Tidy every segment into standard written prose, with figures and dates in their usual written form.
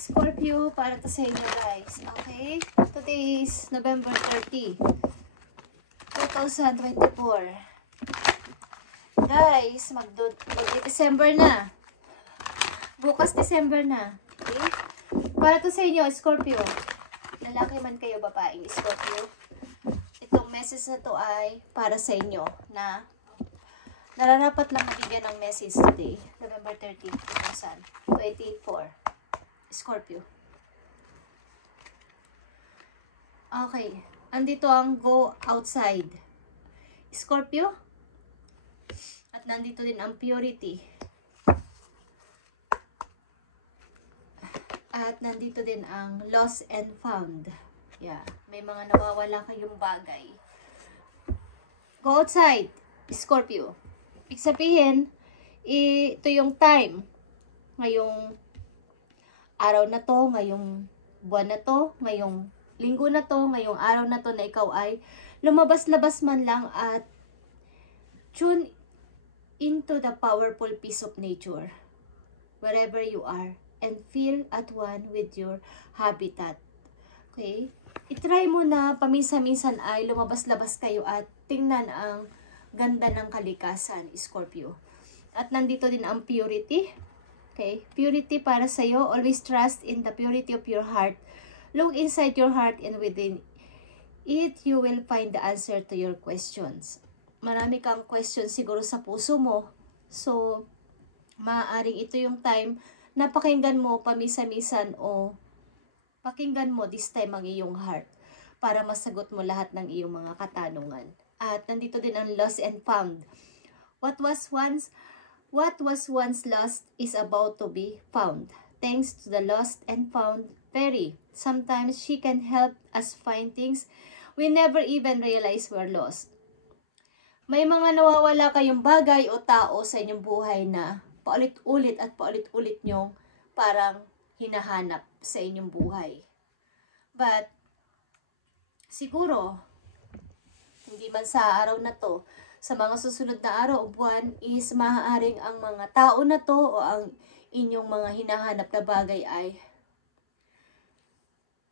Scorpio, para to sa inyo guys. Okay? Today is November 30, 2024. Guys, mag-December na. Bukas December na. Okay? Para to sa inyo, Scorpio. Lalaki man kayo, babaeng Scorpio. Itong message na to ay para sa inyo na nararapat lang mabigyan ng message today, November 30, 2024. Scorpio. Okay. Andito ang go outside. Scorpio. At nandito din ang purity. At nandito din ang lost and found. Yeah. May mga nawawala kayong bagay. Go outside. Scorpio. Ibig sabihin, ito yung time. Ngayong araw na to, ngayong buwan na to, ngayong linggo na to, ngayong araw na to na ikaw ay lumabas-labas man lang at tune into the powerful peace of nature wherever you are and feel at one with your habitat. Okay? I-try mo na paminsan-minsan ay lumabas-labas kayo at tingnan ang ganda ng kalikasan, Scorpio. At nandito din ang purity. Okay? Purity para sa'yo. Always trust in the purity of your heart. Look inside your heart and within it, you will find the answer to your questions. Marami kang questions siguro sa puso mo. So, maaaring ito yung time na pakinggan mo pamisa-misan o pakinggan mo this time ang iyong heart para masagot mo lahat ng iyong mga katanungan. At nandito din ang lost and found. What was once lost is about to be found. Thanks to the lost and found fairy. Sometimes she can help us find things we never even realize we're lost. May mga nawawala kayong bagay o tao sa inyong buhay na paulit-ulit at paulit-ulit nyong parang hinahanap sa inyong buhay. But, siguro, hindi man sa araw na to, sa mga susunod na araw o buwan is maaaring ang mga tao na to o ang inyong mga hinahanap na bagay ay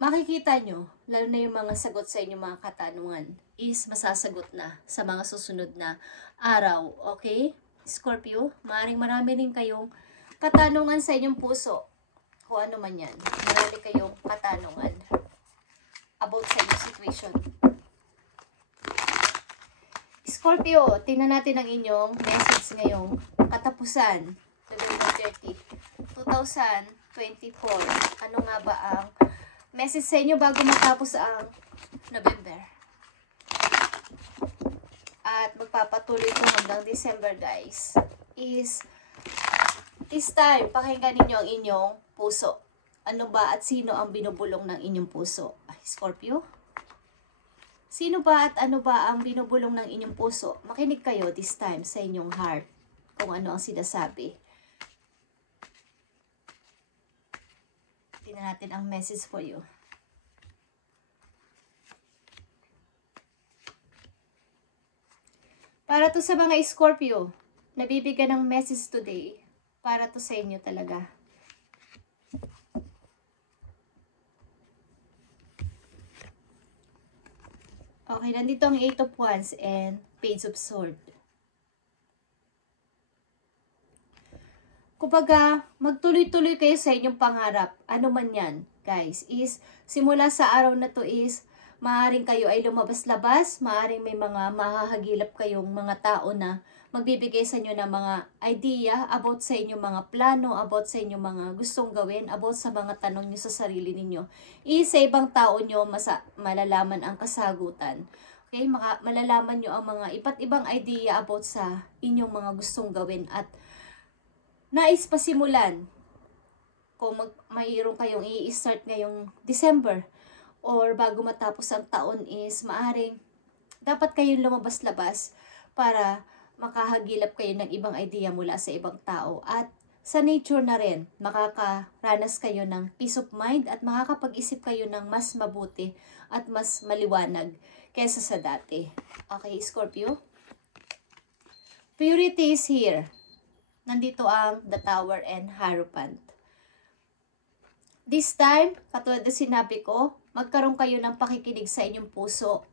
makikita nyo, lalo na yung mga sagot sa inyong mga katanungan is masasagot na sa mga susunod na araw. Okay? Scorpio, maaaring marami rin kayong katanungan sa inyong puso. Kung ano man yan. Marami kayong katanungan about sa inyong situation. Scorpio, tingnan natin ang inyong message ngayong katapusan, November 30, 2024. Ano nga ba ang message sa inyo bago matapos ang November? At magpapatuloy ito hanggang December, guys. Is this time, pakinggan ninyo ang inyong puso. Ano ba at sino ang binubulong ng inyong puso? Scorpio? Sino ba at ano ba ang binubulong ng inyong puso? Makinig kayo this time sa inyong heart kung ano ang sinasabi. Tingnan natin ang message for you. Para to sa mga Scorpio, nabibigyan ng message today. Para to sa inyo talaga. Okay, nandito ang 8 of Wands and Page of Swords. Kumbaga, magtuloy-tuloy kayo sa inyong pangarap. Ano man yan, guys, is simula sa araw na to is maaaring kayo ay lumabas-labas, maaaring may mga mahahagilap kayong mga tao na magbibigay sa inyo ng mga idea about sa inyong mga plano, about sa inyong mga gustong gawin, about sa mga tanong nyo sa sarili ninyo. Sa ibang tao nyo malalaman ang kasagutan. Okay? Malalaman nyo ang mga iba't ibang idea about sa inyong mga gustong gawin at nais pasimulan. Kung mayroon kayong i-start ngayong December or bago matapos ang taon is maaring dapat kayong lumabas-labas para makahagilap kayo ng ibang idea mula sa ibang tao. At sa nature na rin, makakaranas kayo ng peace of mind at makakapag-isip kayo ng mas mabuti at mas maliwanag kaysa sa dati. Okay, Scorpio? Purity is here. Nandito ang the Tower and Hierophant. This time, katulad na sinabi ko, magkaroon kayo ng pakikinig sa inyong puso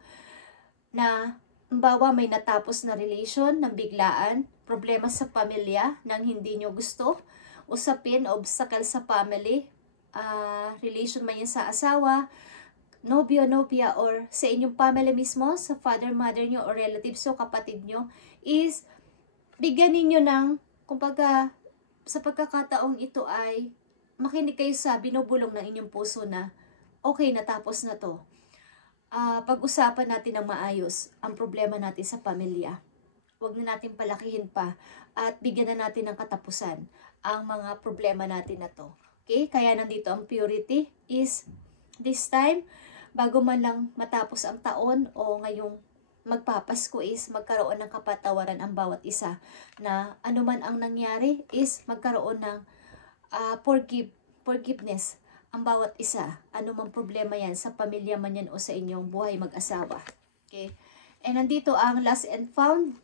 na halimbawa may natapos na relation ng biglaan, problema sa pamilya nang hindi nyo gusto, usapin, obstacle sa family, relation man yan sa asawa, nobyo, nobya, or sa inyong family mismo, sa father, mother nyo, or relatives nyo, kapatid nyo, is bigyan ninyo ng, kumbaga, sa pagkakataong ito ay makinig kayo sa binubulong ng inyong puso na okay, natapos na to. Pag-usapan natin ng maayos ang problema natin sa pamilya. Huwag na natin palakihin pa at bigyan na natin ng katapusan ang mga problema natin na to. Okay? Kaya nandito ang purity is this time, bago man lang matapos ang taon o ngayong magpapasko is magkaroon ng kapatawaran ang bawat isa na anuman ang nangyari is magkaroon ng forgiveness ang bawat isa, anumang problema yan, sa pamilya man yan o sa inyong buhay mag-asawa. Okay? And nandito ang lost and found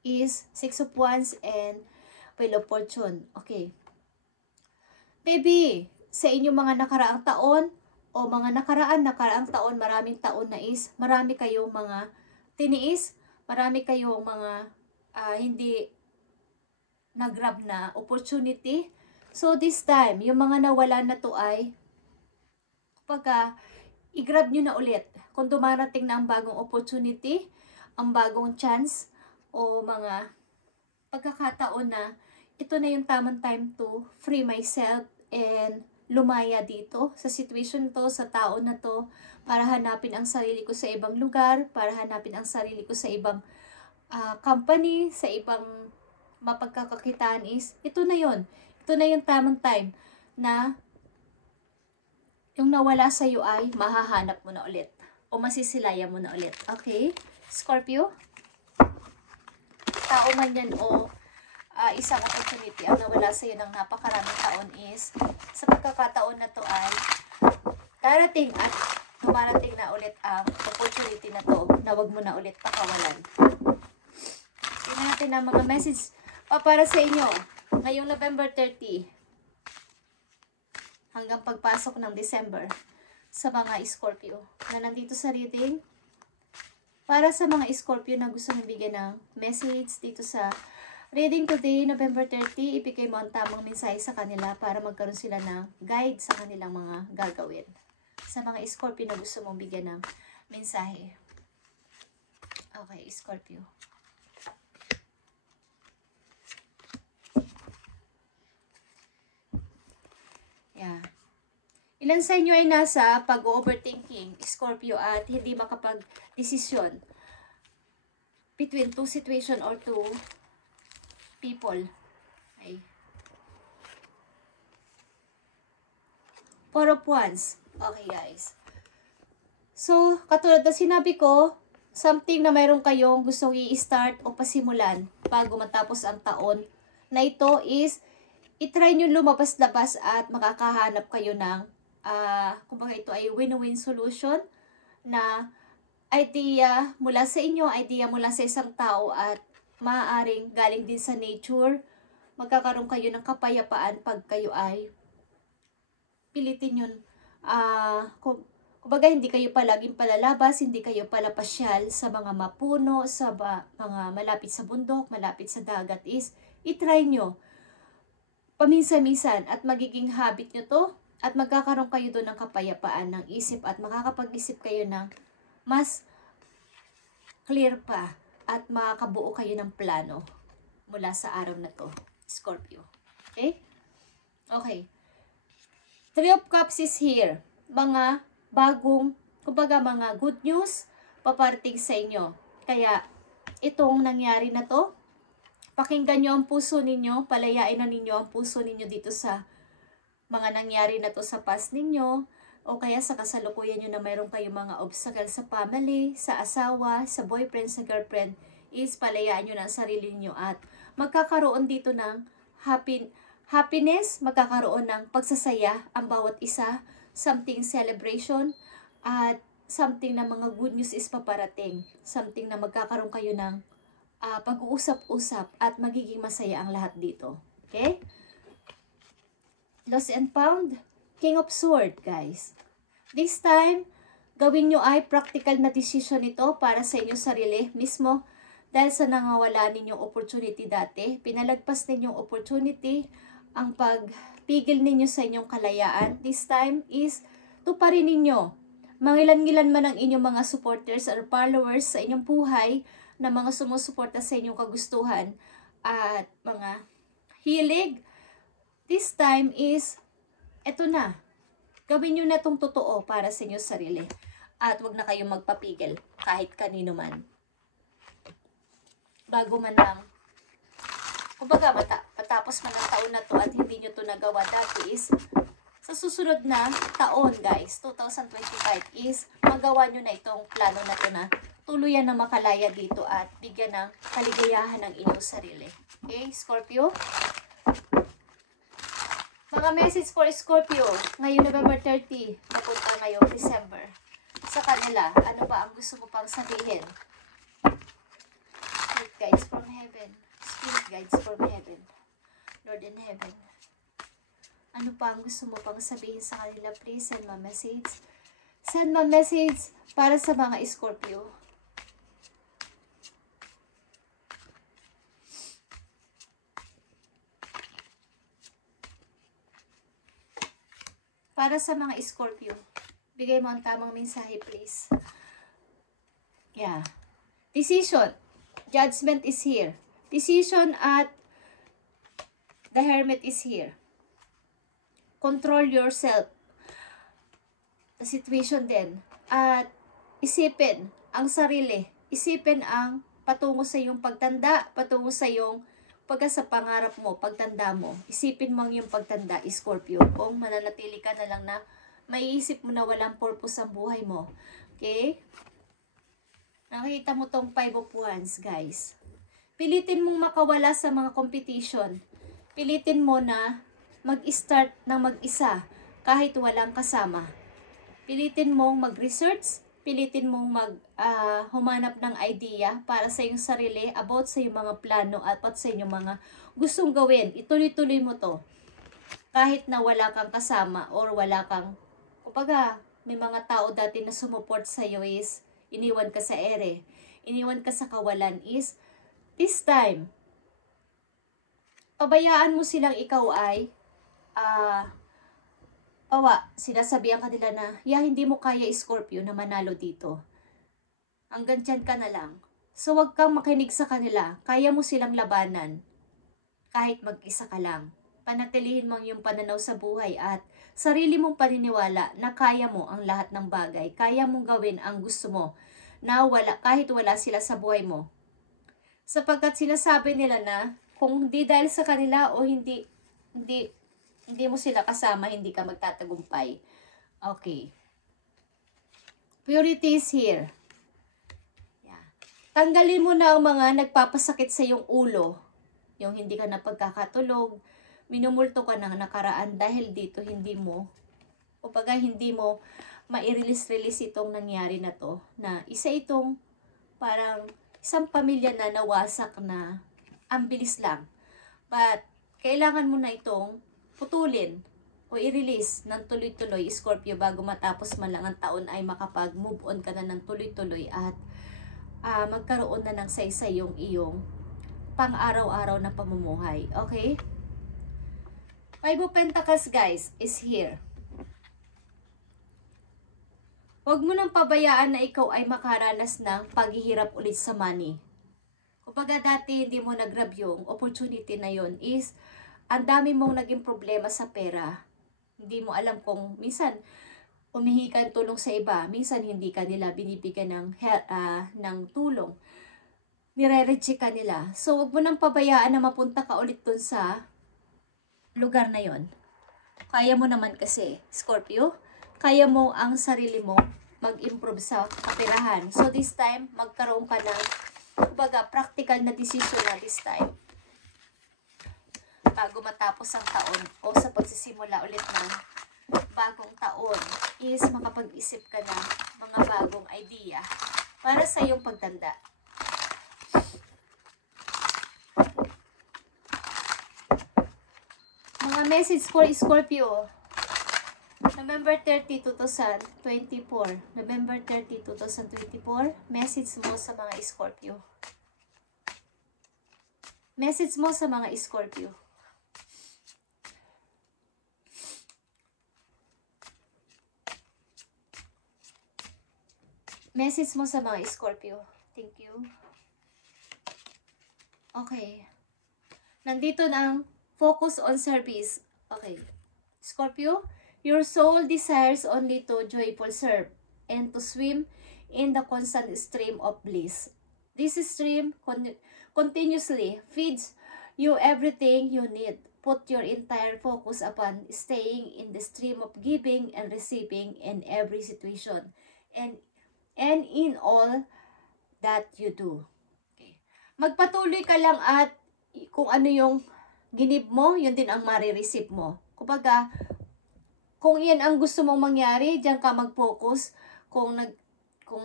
is 6 of Wands and Wheel of Fortune. Okay. Maybe, sa inyong mga nakaraang taon o mga nakaraang taon, maraming taon na is, marami kayong mga tiniis, marami kayong mga hindi nag-grab na opportunity. So this time, yung mga nawala na to ay, kapag i-grab nyo na ulit. Kung dumarating na ang bagong opportunity, ang bagong chance, o mga pagkakataon na ito na yung tamang time to free myself and lumaya dito sa situation to, sa tao na to, para hanapin ang sarili ko sa ibang lugar, para hanapin ang sarili ko sa ibang company, sa ibang mapagkakakitaan is, ito na yon. Ito na yung tamang time na yung nawala sa iyo ay mahahanap mo na ulit o masisilaya mo na ulit. Okay? Scorpio? Tao man yan o isang opportunity ang nawala sa iyo ng napakaraming taon is, sa pagkakataon na to ay darating at dumarating na ulit ang opportunity na to na wag mo na ulit pakawalan. Tingnan natin ang mga message para sa inyo ngayong November 30 hanggang pagpasok ng December sa mga Scorpio na nandito sa reading. Para sa mga Scorpio na gusto mong bigyan ng message dito sa reading today, November 30, ibigay mo ang tamang mensahe sa kanila para magkaroon sila ng guide sa kanilang mga gagawin. Sa mga Scorpio na gusto mong bigyan ng mensahe. Okay, Scorpio. Yeah. Ilan sa inyo ay nasa pag-overthinking, Scorpio, at hindi makapag-desisyon between two situation or two people. Okay. Four of Wands. Okay, guys. So, katulad na sinabi ko, something na mayroon kayong gustong i-start o pasimulan bago matapos ang taon na ito is i-try nyo lumabas-labas at makakahanap kayo ng kumbaga ito ay win-win solution na idea mula sa inyo, idea mula sa isang tao at maaaring galing din sa nature. Magkakaroon kayo ng kapayapaan pag kayo ay pilitin yun. Kumbaga hindi kayo palaging palalabas, hindi kayo palapasyal sa mga mapuno, sa mga malapit sa bundok, malapit sa dagat is i-try nyo paminsan-minsan at magiging habit nyo to at magkakaroon kayo doon ng kapayapaan ng isip at makakapag-isip kayo ng mas clear pa at makakabuo kayo ng plano mula sa araw na to, Scorpio. Okay? Okay. Three of Cups is here. Mga bagong, kumbaga mga good news paparating sa inyo. Kaya itong nangyari na to, pakinggan nyo ang puso ninyo, palayain na ninyo ang puso ninyo dito sa mga nangyari na to sa past ninyo, o kaya sa kasalukuyan nyo na mayroon kayong mga obstacle sa family, sa asawa, sa boyfriend, sa girlfriend, is palayaan nyo na ang sarili nyo at magkakaroon dito ng happiness, magkakaroon ng pagsasaya ang bawat isa, something celebration, at something na mga good news is paparating, something na magkakaroon kayo ng pag-uusap-usap at magiging masaya ang lahat dito. Okay? Lost and found. King of Swords, guys. This time, gawin nyo ay practical na decision ito para sa inyong sarili mismo dahil sa nangawala ninyong opportunity dati. Pinalagpas ninyong opportunity, ang pagpigil ninyo sa inyong kalayaan. This time is tuparin ninyo. Mangilan-ngilan man ang inyong mga supporters or followers sa inyong buhay na mga sumusuporta sa inyong kagustuhan at mga hilig. This time is, eto na. Gawin nyo na itong totoo para sa inyong sarili. At wag na kayong magpapigil kahit kanino man. Bago man lang, kumbaga matapos man ang taon na to at hindi nyo to nagawa dati is, sa susunod na taon guys, 2025 is, magawa nyo na itong plano na to na tuluyan na makalaya dito at bigyan ng kaligayahan ng inyong sarili. Okay, Scorpio? Mga message for Scorpio, ngayong November 30, napunta ngayong December. Sa kanila, ano ba ang gusto mo pang sabihin? Spirit guides from heaven. Spirit guides from heaven. Lord in heaven. Ano pa ang gusto mo pang sabihin sa kanila? Please send my message. Send my message para sa mga Scorpio. Para sa mga Scorpio, bigay mo ang tamang mensahe, please. Yeah. Decision. Judgment is here. Decision at the Hermit is here. Control yourself. The situation din. At isipin ang sarili. Isipin ang patungo sa iyong pagtanda, patungo sa iyong sa pangarap mo, pagtanda mo, isipin mo ang iyong pagtanda, Scorpio. Kung mananatili ka na lang na maiisip mo na walang purpose ang buhay mo. Okay? Nakita mo tong 5 of Wands, guys. Pilitin mong makawala sa mga competition. Pilitin mo na mag-start ng mag-isa kahit walang kasama. Pilitin mong mag-research. Pilitin mong humanap ng idea para sa iyong sarili about sa iyong mga plano at sa iyong mga gustong gawin. Ituloy-tuloy mo to. Kahit na wala kang kasama or wala kang, kumbaga, may mga tao dati na sumuport sa iyo is iniwan ka sa ere. Iniwan ka sa kawalan is this time, pabayaan mo silang ikaw ay sinasabihan ka nila na, hindi mo kaya Scorpio na manalo dito. Hanggang dyan ka na lang. So, wag kang makinig sa kanila. Kaya mo silang labanan. Kahit mag-isa ka lang. Panatilihin mo yung pananaw sa buhay at sarili mong paniniwala na kaya mo ang lahat ng bagay. Kaya mong gawin ang gusto mo na kahit wala sila sa buhay mo. Sapagkat sinasabi nila na kung di dahil sa kanila o hindi mo sila kasama, hindi ka magtatagumpay. Okay. Purity is here. Yeah. Tanggalin mo na ang mga nagpapasakit sa iyong ulo. Yung hindi ka na pagkakatulog, minumulto ka ng nakaraan dahil dito hindi mo ma-release itong nangyari na to. Na isa itong parang isang pamilya na nawasak na ang bilis lang. But kailangan mo na itong putulin o i-release ng tuloy-tuloy, Scorpio, bago matapos man lang ang taon ay makapag-move on ka na ng tuloy-tuloy at magkaroon na ng saysay yung iyong pang-araw-araw na pamumuhay. Okay? 5 of Pentacles, guys, is here. Huwag mo nang pabayaan na ikaw ay makaranas ng paghihirap ulit sa money. Kumbaga dati hindi mo nag-grab yung opportunity na yon is ang dami mong naging problema sa pera. Hindi mo alam kung minsan humihingi ka ng tulong sa iba, minsan hindi ka nila binibigyan ng tulong. Nire-reject ka nila. So, huwag mo nang pabayaan na mapunta ka ulit dun sa lugar na yon. Kaya mo naman kasi, Scorpio, kaya mo ang sarili mo mag-improve sa kaperahan. So, this time, magkaroon ka ng practical na decision na this time. Bago matapos ang taon o sa pagsisimula ulit ng bagong taon is makapag-isip ka na mga bagong idea para sa iyong pagtanda. Mga message for Scorpio. November 30, 2024. November 30, 2024. Message mo sa mga Scorpio. Message mo sa mga Scorpio. Message mo sa mga Scorpio. Thank you. Okay. Nandito na ang focus on service. Okay. Scorpio, your soul desires only to joyful serve and to swim in the constant stream of bliss. This stream continuously feeds you everything you need. Put your entire focus upon staying in the stream of giving and receiving in every situation and in all that you do. Okay. Magpatuloy ka lang at kung ano yung ginib mo, yun din ang marireceive mo. Kumbaga, kung yan ang gusto mong mangyari, diyan ka mag-focus. Kung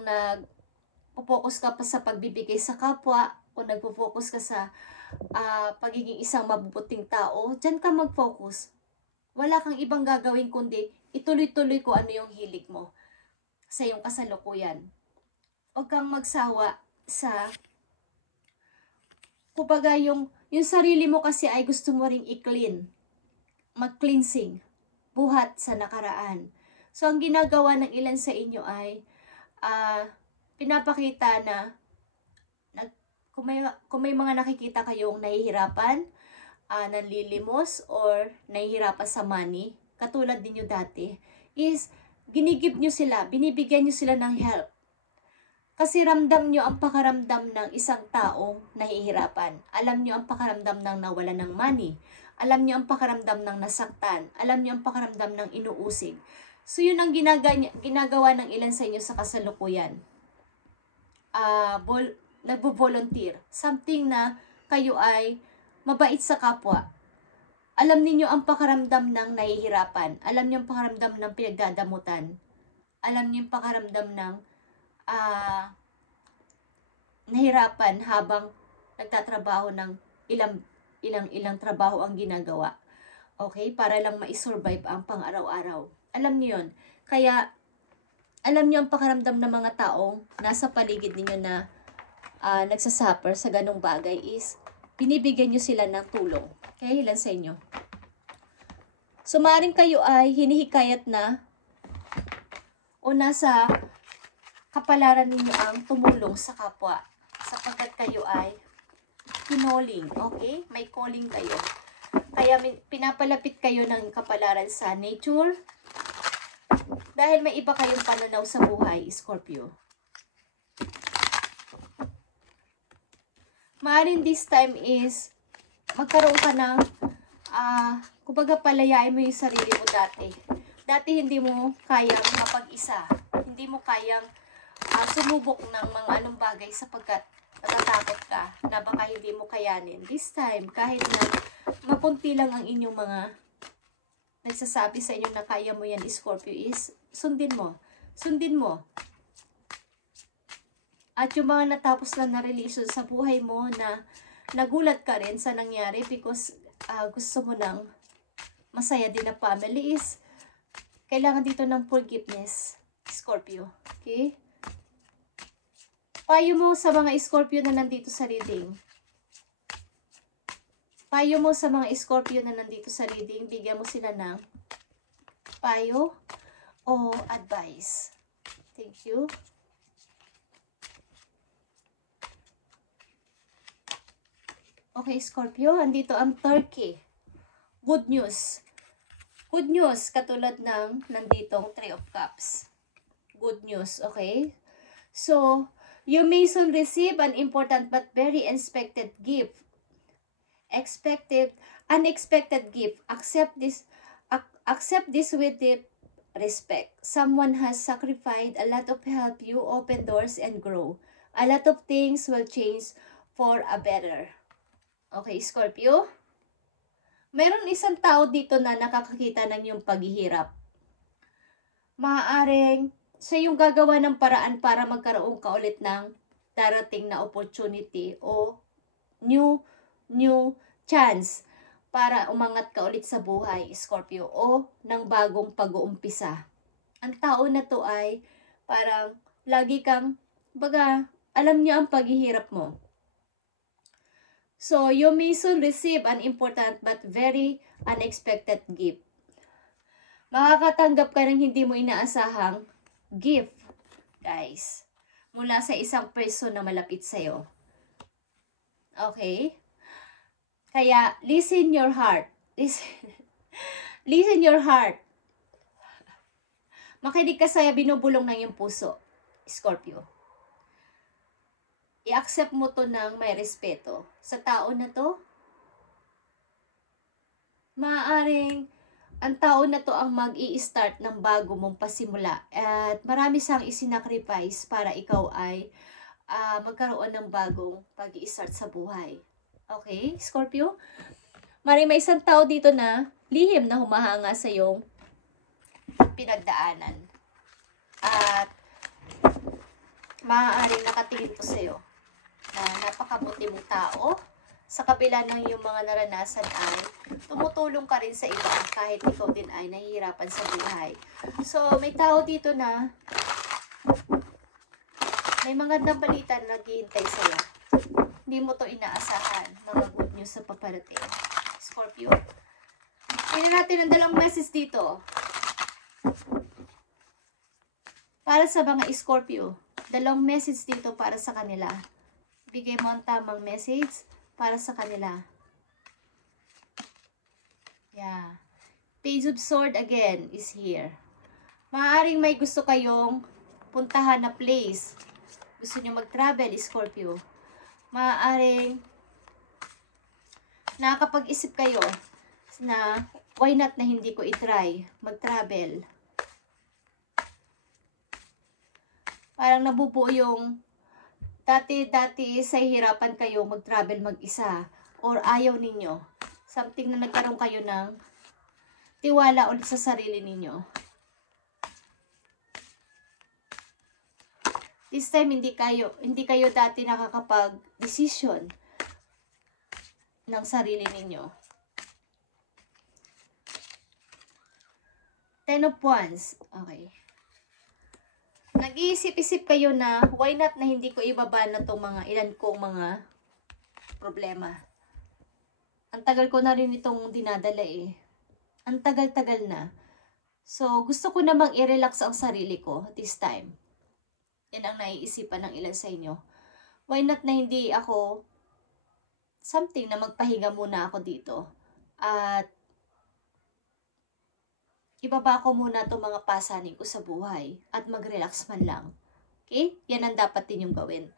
nag-focus ka pa sa pagbibigay sa kapwa, o nagpo-focus ka sa pagiging isang mabubuting tao, diyan ka mag-focus. Wala kang ibang gagawin kundi ituloy-tuloy ko ano yung hilig mo sa iyong kasalukuyan. Huwag kang magsawa sa kumbaga yung sarili mo kasi ay gusto mo ring i-clean, mag-cleansing, buhat sa nakaraan. So, ang ginagawa ng ilan sa inyo ay pinapakita na kung may mga nakikita kayong nahihirapan, nanlilimos, or nahihirapan sa money, katulad din nyo dati, is ginigib nyo sila, binibigyan nyo sila ng help. Kasi ramdam nyo ang pakaramdam ng isang taong nahihirapan. Alam nyo ang pakaramdam ng nawala ng money. Alam nyo ang pakaramdam ng nasaktan. Alam nyo ang pakaramdam ng inuusig. So yun ang ginagawa ng ilan sa inyo sa kasalukuyan. Nagbo-volunteer. Something na kayo ay mabait sa kapwa. Alam niyo ang pakaramdam ng nahihirapan. Alam niyo ang pakaramdam ng pinagdadamutan. Alam niyo ang pakaramdam ng nahirapan habang nagtatrabaho ng ilang trabaho ang ginagawa. Okay? Para lang ma-survive ang pang-araw-araw. Alam niyo yun. Kaya, alam niyo ang pakaramdam ng mga taong nasa paligid ninyo na nagsasuffer sa ganong bagay is binibigyan nyo sila ng tulong. Okay? Ilan sa inyo? So, maaaring kayo ay hinihikayat na o nasa kapalaran ninyo ang tumulong sa kapwa sapagkat kayo ay kinoling, okay? May calling kayo. Kaya pinapalapit kayo ng kapalaran sa nature dahil may iba kayong pananaw sa buhay, Scorpio. Maaaring this time is magkaroon ka ng kumbaga palayain mo yung sarili mo dati. Dati hindi mo kayang mapag-isa. Hindi mo kayang sumubok ng mga anong bagay sapagkat natatakot ka na baka hindi mo kayanin. This time, kahit na mapunti lang ang inyong mga nagsasabi sa inyo na kaya mo yan, Scorpio, is sundin mo. Sundin mo. At yung mga natapos lang na relation sa buhay mo na nagulat ka rin sa nangyari because gusto mo ng masaya din na family is kailangan dito ng forgiveness, Scorpio. Okay? Payo mo sa mga Scorpio na nandito sa reading. Payo mo sa mga Scorpio na nandito sa reading. Bigyan mo sila ng payo o advice. Thank you. Okay, Scorpio. Andito ang Turkey. Good news. Good news. Katulad ng nanditong Three of Cups. Good news. Okay? So, you may soon receive an important but very unexpected gift. Unexpected gift. Accept this with deep respect. Someone has sacrificed a lot of help you open doors and grow. A lot of things will change for a better. Okay, Scorpio? Meron isang tao dito na nakakakita ng iyong paghihirap. Maaaring siya yung gagawa ng paraan para magkaroon ka ulit ng darating na opportunity o new chance para umangat ka ulit sa buhay, Scorpio, o ng bagong pag-uumpisa. Ang tao na to ay parang lagi kang, baga, alam niya ang paghihirap mo. So, you may soon receive an important but very unexpected gift. Makakatanggap ka ng hindi mo inaasahang gift, guys, mula sa isang person na malapit sa'yo. Okay? Kaya, listen your heart. Listen your heart. Makinig ka sa binubulong ng iyong puso, Scorpio. I-accept mo to ng may respeto. Sa tao na to, maaaring ang tao na to ang mag-i-start ng bago mong pasimula. At marami siyang isinacrifice para ikaw ay magkaroon ng bagong pag-i-start sa buhay. Okay, Scorpio? May isang tao dito na lihim na humahanga sa iyong pinagdaanan. At maaaring nakatingin to sa iyo na napakabuti mong tao. Sa kabila ng iyong mga naranasan ay tumutulong ka rin sa iba kahit ikaw din ay nahihirapan sa buhay. So, may tao dito na may mga balita na naghihintay sa'yo. Hindi mo to inaasahan. Mga good news sa paparating. Scorpio. Tingnan natin ang dalawang message dito. Para sa mga Scorpio. Dalawang message dito para sa kanila. Bigay mo ang tamang message para sa kanila. Yeah. Page of Sword again is here. Maaaring may gusto kayong puntahan na place. Gusto nyo mag-travel, Scorpio. Maaaring nakakapag-isip kayo na why not na hindi ko i-try mag-travel. Parang nabubuo yung dati sa hirapan kayo mag-travel mag-isa or ayaw ninyo. Something na nagkaroon kayo ng tiwala ulit sa sarili ninyo. This time, hindi kayo dati nakakapag-decision ng sarili ninyo. Ten of Wands. Okay. Nag-iisip-isip kayo na why not na hindi ko ibaba na itong mga ilan kong mga problema. Ang tagal ko na rin itong dinadala eh. Ang tagal-tagal na. So, gusto ko namang i-relax ang sarili ko this time. Yan ang naiisipan ng ilan sa inyo. Why not na hindi ako something na magpahinga muna ako dito. At ibaba ko muna itong mga pasanin ko sa buhay at mag-relax man lang. Okay? Yan ang dapat din yung gawin.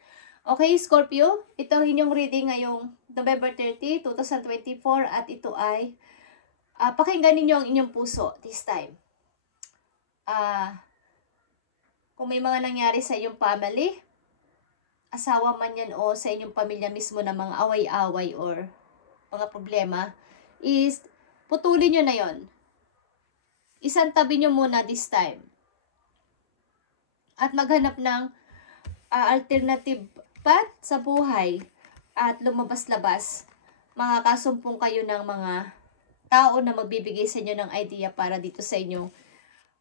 Okay, Scorpio? Ito ang inyong reading ngayong November 30, 2024 at ito ay pakinggan ninyo ang inyong puso this time. Kung may mga nangyari sa inyong family, asawa man yan o sa inyong pamilya mismo na mga away-away or mga problema, is putulin nyo na yon. Isang tabi nyo muna this time. At maghanap ng alternative path sa buhay at lumabas-labas. Mga kasumpong kayo ng mga tao na magbibigay sa inyo ng idea para dito sa inyong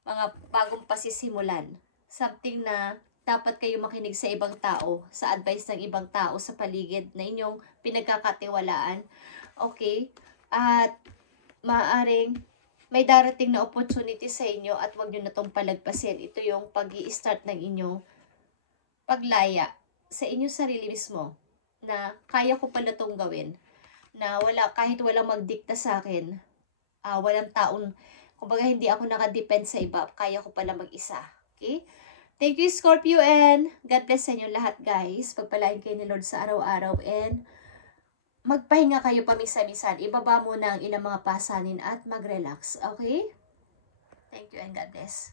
mga bagong pasisimulan. Something na dapat kayo makinig sa ibang tao, sa advice ng ibang tao sa paligid na inyong pinagkakatiwalaan. Okay? At maaaring may darating na opportunity sa inyo at wag nyo na itong palagpasin. Ito yung pag-i-start ng inyong paglaya sa inyong sarili mismo na kaya ko pala itong gawin. Na kahit walang magdikta sa akin, walang taong, kumbaga hindi ako nakadepend sa iba, kaya ko pala mag-isa. Okay? Thank you, Scorpio, and God bless sa inyo lahat, guys. Pagpalain kayo ni Lord sa araw-araw, and magpahinga kayo pamisa-misan. Ibaba muna ang ilang mga pasanin at mag-relax. Okay? Thank you and God bless.